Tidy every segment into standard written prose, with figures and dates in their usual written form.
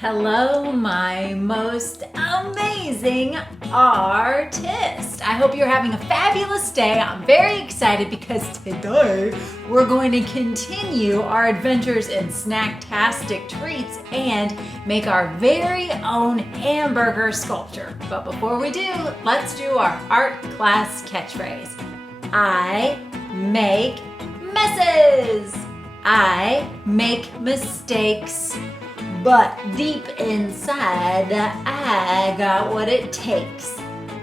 Hello, my most amazing artist. I hope you're having a fabulous day. I'm very excited because today we're going to continue our adventures in Snacktastic treats and make our very own hamburger sculpture. But before we do, let's do our art class catchphrase. I make messes. I make mistakes. But deep inside, I got what it takes.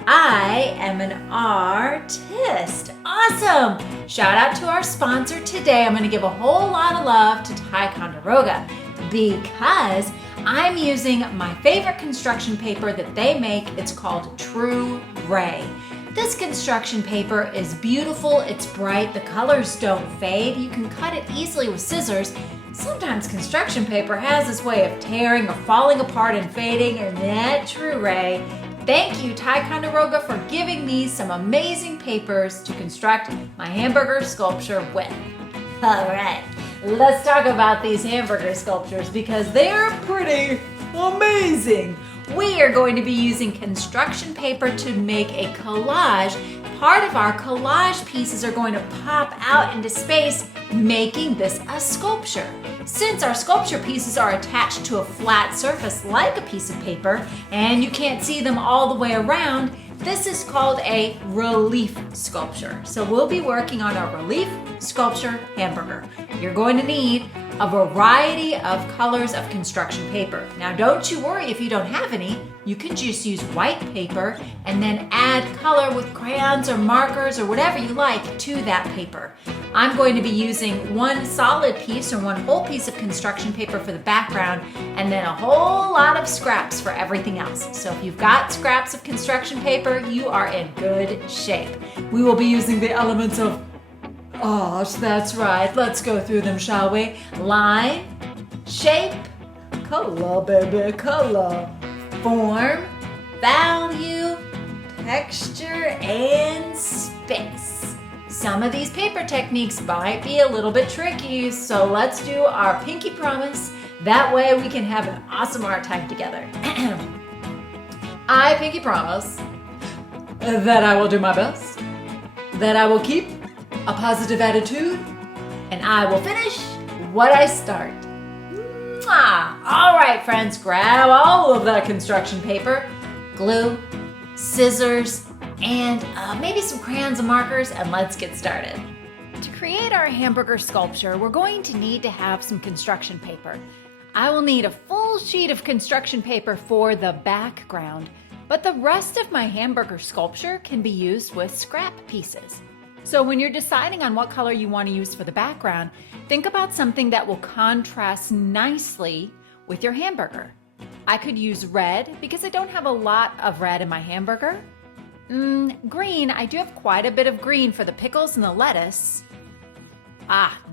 I am an artist. Awesome! Shout out to our sponsor today. I'm going to give a whole lot of love to Ticonderoga because I'm using my favorite construction paper that they make. It's called True Ray. This construction paper is beautiful, it's bright, the colors don't fade, you can cut it easily with scissors. Sometimes construction paper has this way of tearing or falling apart and fading, and that True Ray. Thank you, Ticonderoga, for giving me some amazing papers to construct my hamburger sculpture with. All right, let's talk about these hamburger sculptures because they're pretty amazing. We are going to be using construction paper to make a collage. Part of our collage pieces are going to pop out into space, making this a sculpture. Since our sculpture pieces are attached to a flat surface like a piece of paper, and you can't see them all the way around, this is called a relief sculpture. So we'll be working on a relief sculpture hamburger. You're going to need a variety of colors of construction paper. Now don't you worry if you don't have any. You can just use white paper and then add color with crayons or markers or whatever you like to that paper. I'm going to be using one solid piece or one whole piece of construction paper for the background and then a whole lot of scraps for everything else. So if you've got scraps of construction paper, you are in good shape. We will be using the elements of that's right. Let's go through them, shall we? Line, shape, color, baby, color, form, value, texture, and space. Some of these paper techniques might be a little bit tricky, so let's do our pinky promise. That way we can have an awesome art time together. I pinky promise that I will do my best, that I will keep a positive attitude, and I will finish what I start. Mwah! All right, friends, grab all of that construction paper, glue, scissors, and maybe some crayons and markers, and let's get started. To create our hamburger sculpture, we're going to need to have some construction paper. I will need a full sheet of construction paper for the background, but the rest of my hamburger sculpture can be used with scrap pieces. So when you're deciding on what color you want to use for the background, think about something that will contrast nicely with your hamburger. I could use red because I don't have a lot of red in my hamburger. Green, I do have quite a bit of green for the pickles and the lettuce.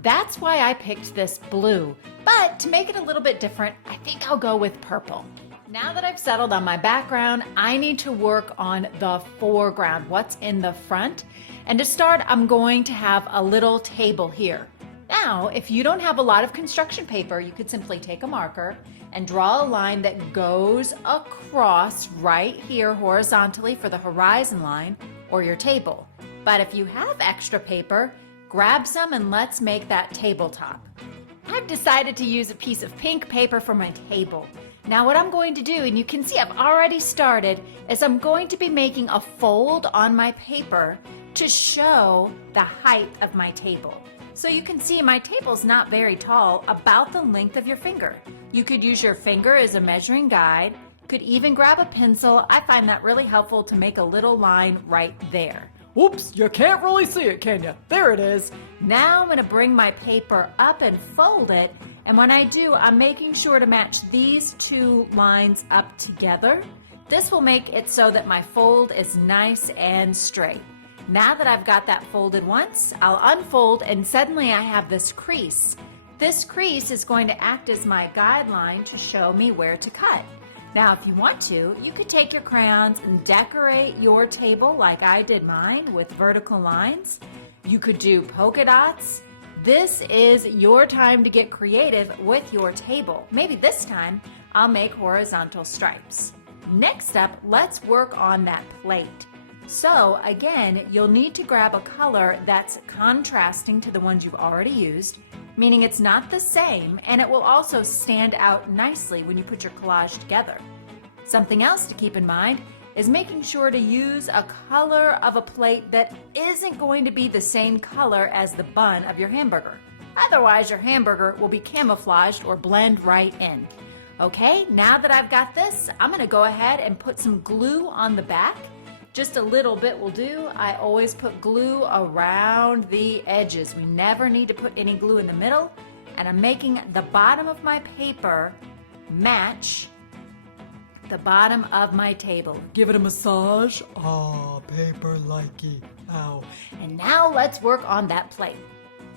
That's why I picked this blue. But to make it a little bit different, I think I'll go with purple. Now that I've settled on my background, I need to work on the foreground, what's in the front. And to start, I'm going to have a little table here. Now, if you don't have a lot of construction paper, you could simply take a marker and draw a line that goes across right here horizontally for the horizon line or your table. But if you have extra paper, grab some and let's make that tabletop. I've decided to use a piece of pink paper for my table. Now what I'm going to do, and you can see I've already started, is I'm going to be making a fold on my paper to show the height of my table. So you can see my table's not very tall, about the length of your finger. You could use your finger as a measuring guide, could even grab a pencil. I find that really helpful to make a little line right there. Oops, you can't really see it, can you? There it is. Now I'm gonna bring my paper up and fold it, and when I do, I'm making sure to match these two lines up together. This will make it so that my fold is nice and straight. Now that I've got that folded once, I'll unfold and suddenly I have this crease. This crease is going to act as my guideline to show me where to cut. Now, if you want to, you could take your crayons and decorate your table like I did mine with vertical lines. You could do polka dots. This is your time to get creative with your table. Maybe this time I'll make horizontal stripes. Next up, let's work on that plate. So again, you'll need to grab a color that's contrasting to the ones you've already used, meaning it's not the same, and it will also stand out nicely when you put your collage together. Something else to keep in mind is making sure to use a color of a plate that isn't going to be the same color as the bun of your hamburger. Otherwise, your hamburger will be camouflaged or blend right in. Okay, now that I've got this, I'm gonna go ahead and put some glue on the back. Just a little bit will do. I always put glue around the edges. We never need to put any glue in the middle. And I'm making the bottom of my paper match the bottom of my table. Give it a massage. Oh, paper likey. Ow. And now let's work on that plate.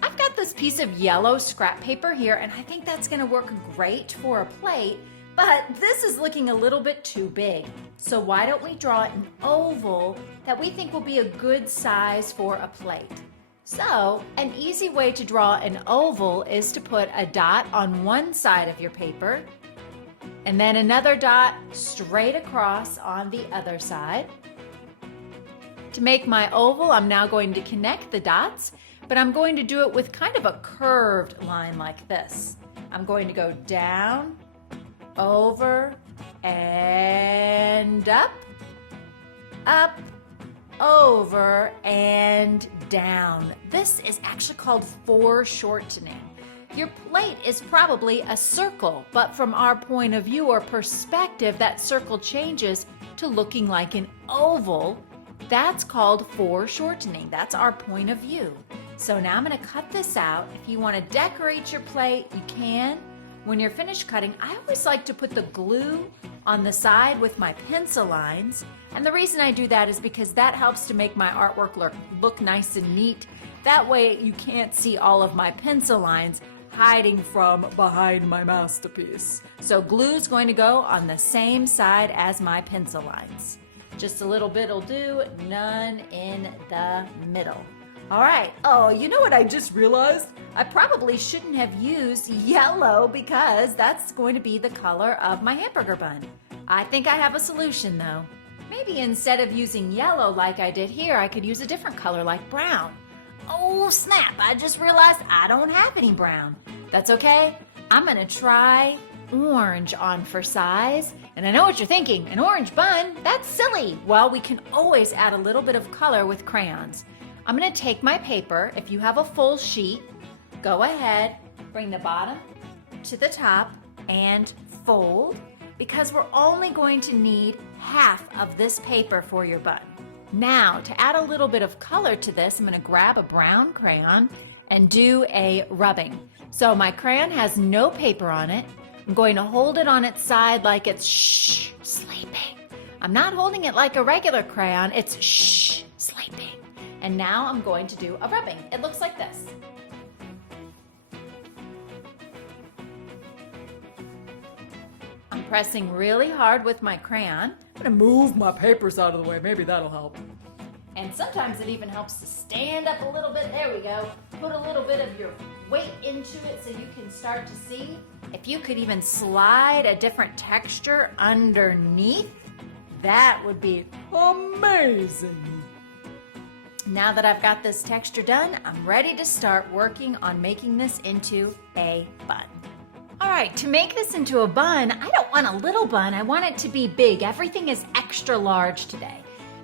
I've got this piece of yellow scrap paper here, and I think that's gonna work great for a plate, but this is looking a little bit too big. So why don't we draw an oval that we think will be a good size for a plate? So an easy way to draw an oval is to put a dot on one side of your paper, and then another dot straight across on the other side. To make my oval, I'm now going to connect the dots, but I'm going to do it with kind of a curved line like this. I'm going to go down, over, and up, up, over, and down. This is actually called foreshortening. Your plate is probably a circle, but from our point of view or perspective, that circle changes to looking like an oval. That's called foreshortening. That's our point of view. So now I'm going to cut this out. If you want to decorate your plate, you can. When you're finished cutting, I always like to put the glue on the side with my pencil lines. And the reason I do that is because that helps to make my artwork look nice and neat. That way you can't see all of my pencil lines hiding from behind my masterpiece. So glue's going to go on the same side as my pencil lines. Just a little bit will do, none in the middle. All right, oh, you know what I just realized? I probably shouldn't have used yellow because that's going to be the color of my hamburger bun. I think I have a solution though. Maybe instead of using yellow like I did here, I could use a different color like brown. Oh snap, I just realized I don't have any brown. That's okay, I'm gonna try orange on for size. And I know what you're thinking, an orange bun, that's silly. Well, we can always add a little bit of color with crayons. I'm gonna take my paper, if you have a full sheet, go ahead, bring the bottom to the top and fold, because we're only going to need half of this paper for your bun. Now, to add a little bit of color to this, I'm gonna grab a brown crayon and do a rubbing. So my crayon has no paper on it. I'm going to hold it on its side like it's sleeping. I'm not holding it like a regular crayon, it's sleeping. And now I'm going to do a rubbing. It looks like this. I'm pressing really hard with my crayon. I'm gonna move my papers out of the way, maybe that'll help. And sometimes it even helps to stand up a little bit. There we go. Put a little bit of your weight into it so you can start to see. If you could even slide a different texture underneath, that would be amazing. Now that I've got this texture done, I'm ready to start working on making this into a bun. All right, to make this into a bun, I don't want a little bun, I want it to be big. Everything is extra large today.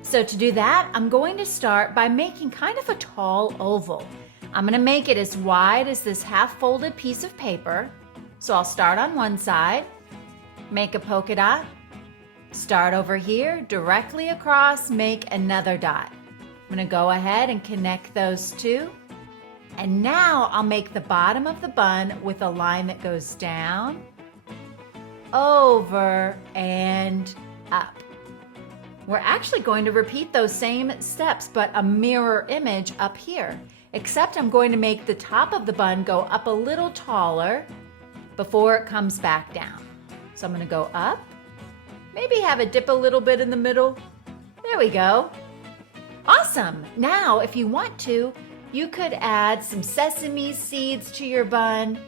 So to do that, I'm going to start by making kind of a tall oval. I'm gonna make it as wide as this half-folded piece of paper. So I'll start on one side, make a polka dot, start over here, directly across, make another dot. I'm gonna go ahead and connect those two. And now I'll make the bottom of the bun with a line that goes down, over, and up. We're actually going to repeat those same steps, but a mirror image up here. Except I'm going to make the top of the bun go up a little taller before it comes back down. So I'm gonna go up, maybe have it dip a little bit in the middle. There we go. Awesome. Now, if you want to, you could add some sesame seeds to your bun.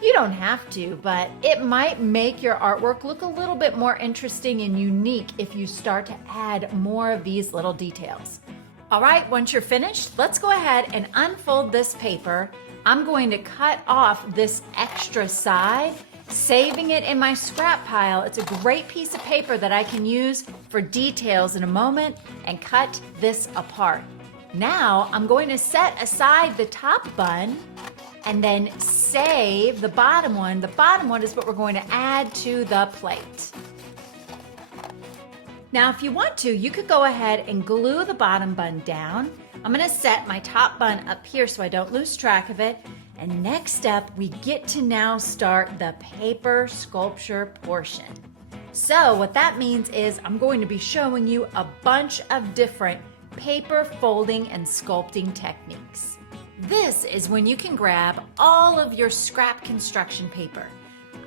You don't have to, but it might make your artwork look a little bit more interesting and unique if you start to add more of these little details. All right, once you're finished, let's go ahead and unfold this paper. I'm going to cut off this extra side, saving it in my scrap pile. It's a great piece of paper that I can use for details in a moment and cut this apart. Now I'm going to set aside the top bun and then save the bottom one. The bottom one is what we're going to add to the plate. Now, if you want to, you could go ahead and glue the bottom bun down. I'm going to set my top bun up here so I don't lose track of it. And next up, we get to now start the paper sculpture portion. So what that means is I'm going to be showing you a bunch of different paper folding and sculpting techniques. This is when you can grab all of your scrap construction paper.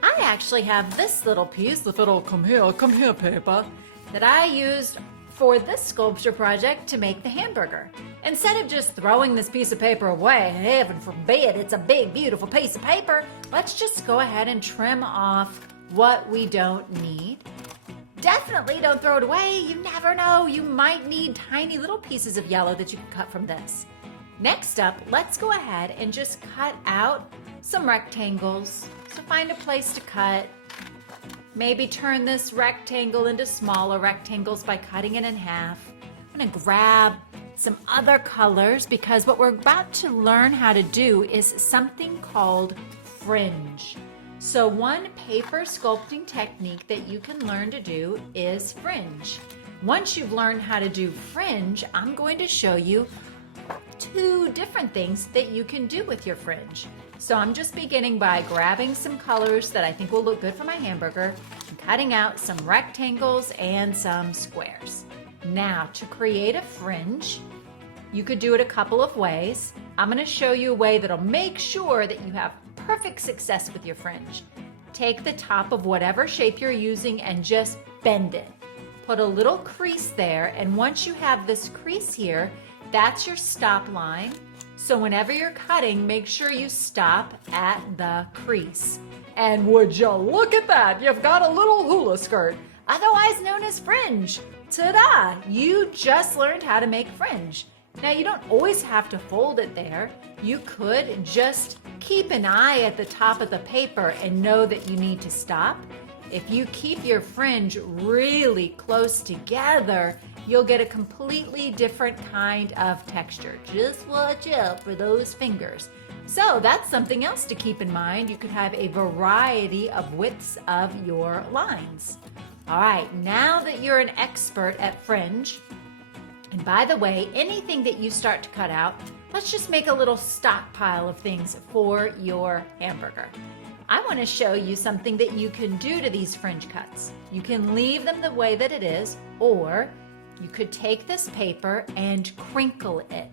I actually have this little piece, the little come here paper, that I used for this sculpture project to make the hamburger. Instead of just throwing this piece of paper away, heaven forbid, it's a big, beautiful piece of paper, let's just go ahead and trim off what we don't need. Definitely don't throw it away. You never know. You might need tiny little pieces of yellow that you can cut from this. Next up, let's go ahead and just cut out some rectangles. So find a place to cut. Maybe turn this rectangle into smaller rectangles by cutting it in half. I'm gonna grab some other colors because what we're about to learn how to do is something called fringe. So one paper sculpting technique that you can learn to do is fringe. Once you've learned how to do fringe, I'm going to show you 2 different things that you can do with your fringe. So I'm just beginning by grabbing some colors that I think will look good for my hamburger and cutting out some rectangles and some squares. Now, to create a fringe, you could do it a couple of ways. I'm going to show you a way that'll make sure that you have perfect success with your fringe. Take the top of whatever shape you're using and just bend it. Put a little crease there, and once you have this crease here, that's your stop line. So whenever you're cutting, make sure you stop at the crease. And would you look at that? You've got a little hula skirt, otherwise known as fringe. Ta-da! You just learned how to make fringe. Now, you don't always have to fold it there. You could just keep an eye at the top of the paper and know that you need to stop. If you keep your fringe really close together, you'll get a completely different kind of texture. Just watch out for those fingers. So that's something else to keep in mind. You could have a variety of widths of your lines. All right, now that you're an expert at fringe, and by the way, anything that you start to cut out, let's just make a little stockpile of things for your hamburger. I want to show you something that you can do to these fringe cuts. You can leave them the way that it is, or you could take this paper and crinkle it.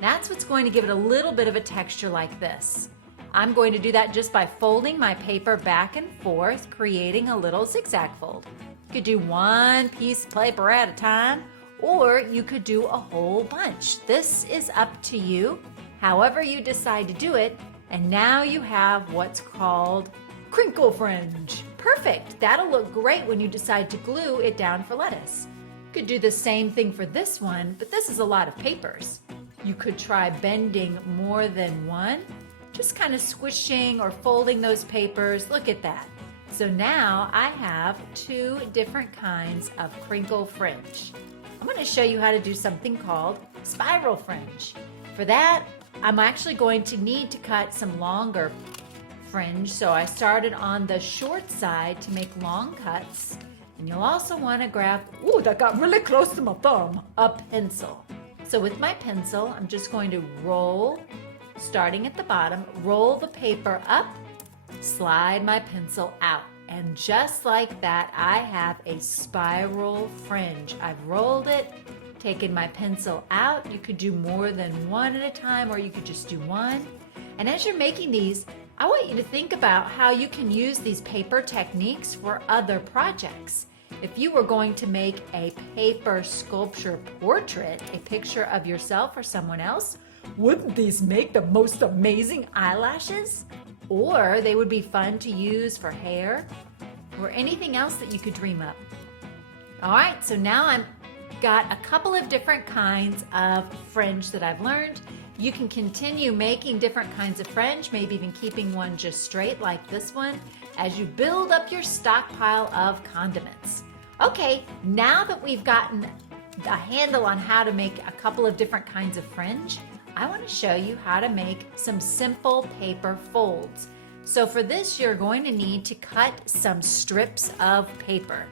That's what's going to give it a little bit of a texture like this. I'm going to do that just by folding my paper back and forth, creating a little zigzag fold. You could do one piece of paper at a time, or you could do a whole bunch. This is up to you, however you decide to do it. And now you have what's called crinkle fringe. Perfect. That'll look great when you decide to glue it down for lettuce. You could do the same thing for this one, but this is a lot of papers. You could try bending more than one, just kind of squishing or folding those papers. Look at that. So now I have 2 different kinds of crinkle fringe. I'm going to show you how to do something called spiral fringe. For that, I'm actually going to need to cut some longer fringe. So I started on the short side to make long cuts. And you'll also want to grab, ooh, that got really close to my thumb, a pencil. So with my pencil, I'm just going to roll, starting at the bottom, roll the paper up, slide my pencil out. And just like that, I have a spiral fringe. I've rolled it, taken my pencil out. You could do more than one at a time, or you could just do one. And as you're making these, I want you to think about how you can use these paper techniques for other projects. If you were going to make a paper sculpture portrait, a picture of yourself or someone else, wouldn't these make the most amazing eyelashes? Or they would be fun to use for hair or anything else that you could dream up. All right, so now I've got a couple of different kinds of fringe that I've learned. You can continue making different kinds of fringe, maybe even keeping one just straight like this one, as you build up your stockpile of condiments. Okay, now that we've gotten a handle on how to make a couple of different kinds of fringe, I want to show you how to make some simple paper folds. So for this, you're going to need to cut some strips of paper.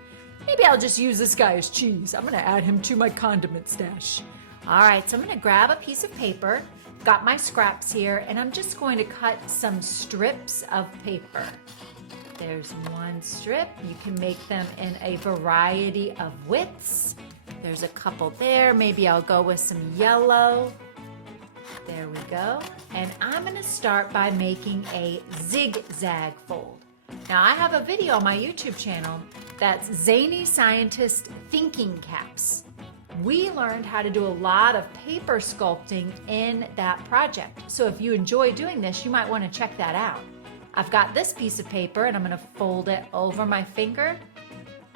Maybe I'll just use this guy as cheese. I'm going to add him to my condiment stash. All right, so I'm going to grab a piece of paper, got my scraps here, and I'm just going to cut some strips of paper. There's one strip. You can make them in a variety of widths. There's a couple there. Maybe I'll go with some yellow. There we go. And I'm going to start by making a zigzag fold. Now I have a video on my YouTube channel that's Zany Scientist Thinking Caps. We learned how to do a lot of paper sculpting in that project. So if you enjoy doing this, you might want to check that out. I've got this piece of paper and I'm going to fold it over my finger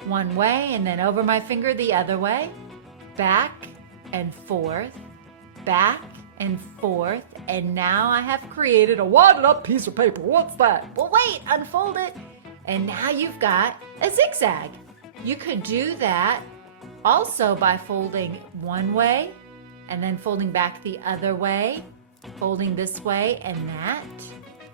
one way and then over my finger the other way, back and forth, back and forth, and now I have created a wadded up piece of paper. What's that? Well, wait, unfold it. And now you've got a zigzag. You could do that also by folding one way and then folding back the other way, folding this way and that.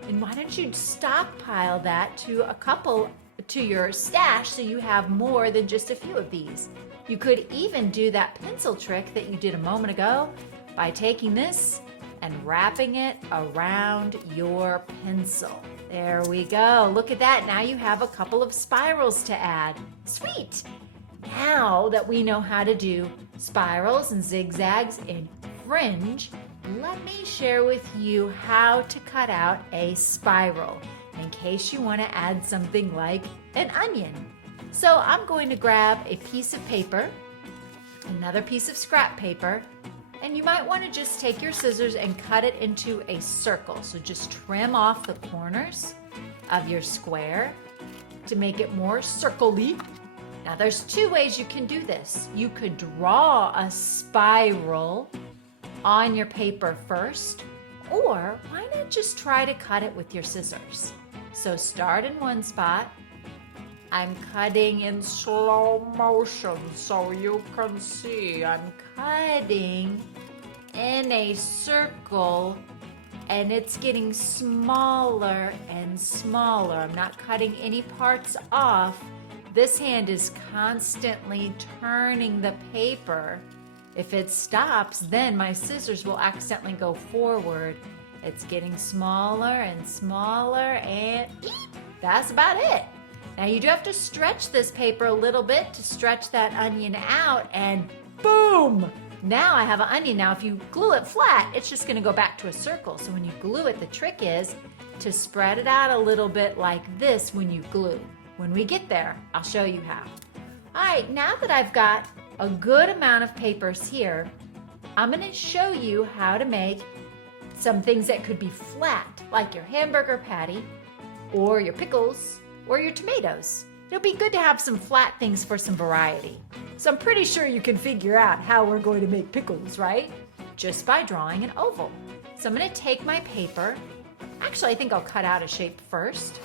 And why don't you stockpile that to your stash so you have more than just a few of these. You could even do that pencil trick that you did a moment ago by taking this and wrapping it around your pencil. There we go. Look at that. Now you have a couple of spirals to add. Sweet. Now that we know how to do spirals and zigzags in fringe, let me share with you how to cut out a spiral in case you want to add something like an onion. So I'm going to grab a piece of paper, another piece of scrap paper, and you might want to just take your scissors and cut it into a circle. So just trim off the corners of your square to make it more circle-y. Now there's two ways you can do this. You could draw a spiral on your paper first, or why not just try to cut it with your scissors? So start in one spot. I'm cutting in slow motion so you can see. I'm cutting in a circle and it's getting smaller and smaller. I'm not cutting any parts off. This hand is constantly turning the paper. If it stops, then my scissors will accidentally go forward. It's getting smaller and smaller, and that's about it. Now you do have to stretch this paper a little bit to stretch that onion out, and boom! Now I have an onion. Now if you glue it flat, it's just gonna go back to a circle. So when you glue it, the trick is to spread it out a little bit like this when you glue. When we get there, I'll show you how. All right, now that I've got a good amount of papers here, I'm gonna show you how to make some things that could be flat, like your hamburger patty, or your pickles, or your tomatoes. It'll be good to have some flat things for some variety. So I'm pretty sure you can figure out how we're going to make pickles, right? Just by drawing an oval. So I'm gonna take my paper. Actually, I think I'll cut out a shape first.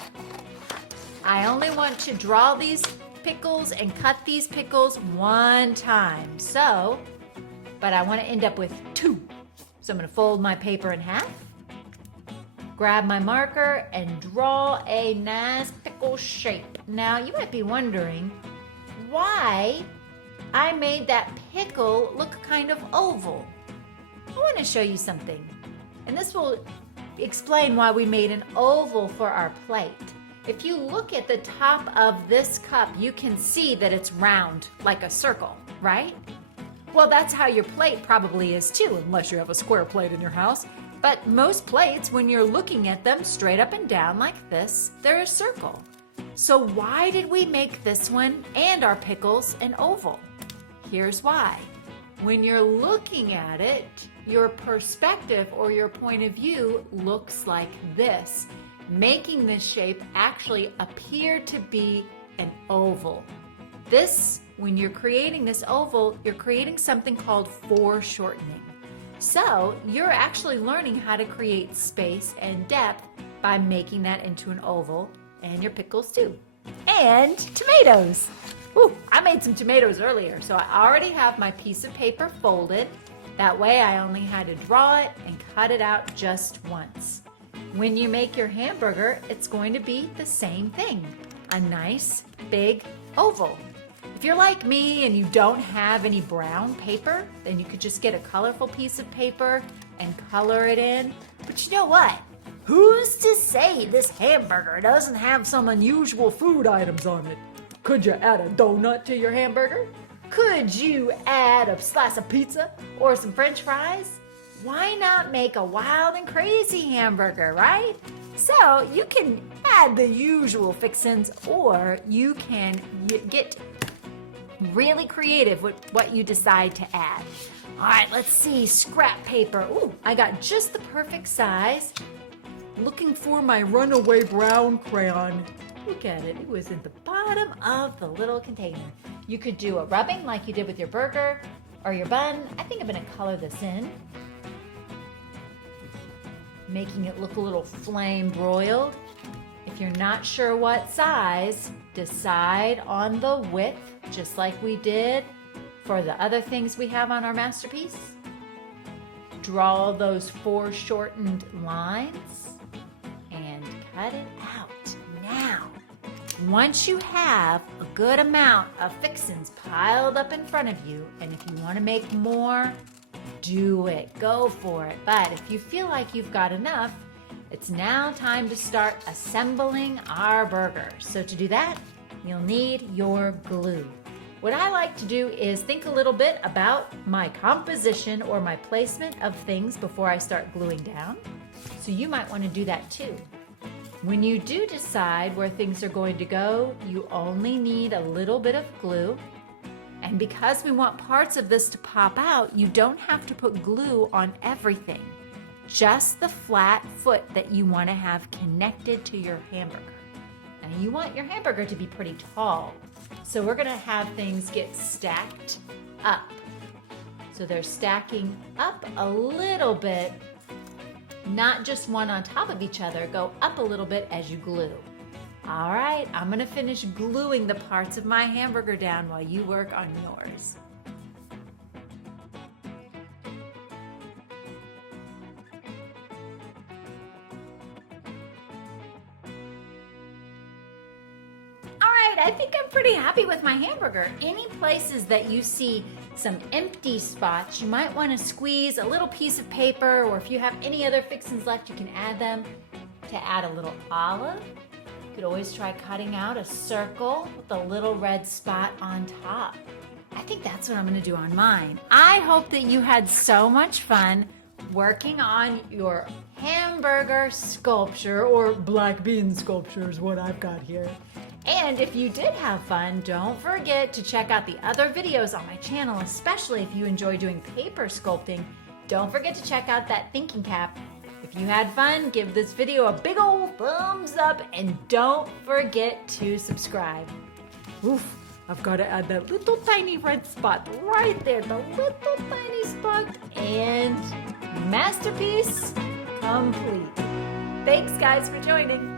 I only want to draw these pickles and cut these pickles one time. But I want to end up with two. So I'm going to fold my paper in half, grab my marker, and draw a nice pickle shape. Now, you might be wondering why I made that pickle look kind of oval. I want to show you something. And this will explain why we made an oval for our plate. If you look at the top of this cup, you can see that it's round, like a circle, right? Well, that's how your plate probably is too, unless you have a square plate in your house. But most plates, when you're looking at them straight up and down like this, they're a circle. So why did we make this one and our pickles an oval? Here's why. When you're looking at it, your perspective or your point of view looks like this. making this shape actually appear to be an oval. This, when you're creating this oval, you're creating something called foreshortening. So you're actually learning how to create space and depth by making that into an oval, and your pickles too. And tomatoes. Ooh, I made some tomatoes earlier, so I already have my piece of paper folded. That way I only had to draw it and cut it out just once. When you make your hamburger, it's going to be the same thing. A nice, big oval. If you're like me and you don't have any brown paper, then you could just get a colorful piece of paper and color it in. But you know what? Who's to say this hamburger doesn't have some unusual food items on it? Could you add a donut to your hamburger? Could you add a slice of pizza or some French fries? Why not make a wild and crazy hamburger, right? So you can add the usual fixins, or you can get really creative with what you decide to add. All right, let's see, scrap paper. Ooh, I got just the perfect size. Looking for my runaway brown crayon. Look at it, it was at the bottom of the little container. You could do a rubbing like you did with your burger or your bun. I think I'm gonna color this in, making it look a little flame broiled. If you're not sure what size, decide on the width, just like we did for the other things we have on our masterpiece. Draw those foreshortened lines and cut it out. Now, once you have a good amount of fixins piled up in front of you, and if you want to make more, do it, go for it. But if you feel like you've got enough, it's now time to start assembling our burger. So to do that, you'll need your glue. What I like to do is think a little bit about my composition or my placement of things before I start gluing down. So you might want to do that too. When you do decide where things are going to go, you only need a little bit of glue. And because we want parts of this to pop out, you don't have to put glue on everything. Just the flat foot that you want to have connected to your hamburger. And you want your hamburger to be pretty tall. So we're going to have things get stacked up. So they're stacking up a little bit, not just one on top of each other. Go up a little bit as you glue. All right, I'm going to finish gluing the parts of my hamburger down while you work on yours. I think I'm pretty happy with my hamburger. Any places that you see some empty spots, you might want to squeeze a little piece of paper, or if you have any other fixings left, you can add them to add a little olive. You could always try cutting out a circle with a little red spot on top. I think that's what I'm going to do on mine. I hope that you had so much fun working on your hamburger sculpture, or black bean sculpture is what I've got here. And if you did have fun, don't forget to check out the other videos on my channel, especially if you enjoy doing paper sculpting. Don't forget to check out that thinking cap. If you had fun, give this video a big old thumbs up, and don't forget to subscribe. Oof, I've got to add that little tiny red spot right there, the little tiny spot, and masterpiece complete. Thanks guys for joining.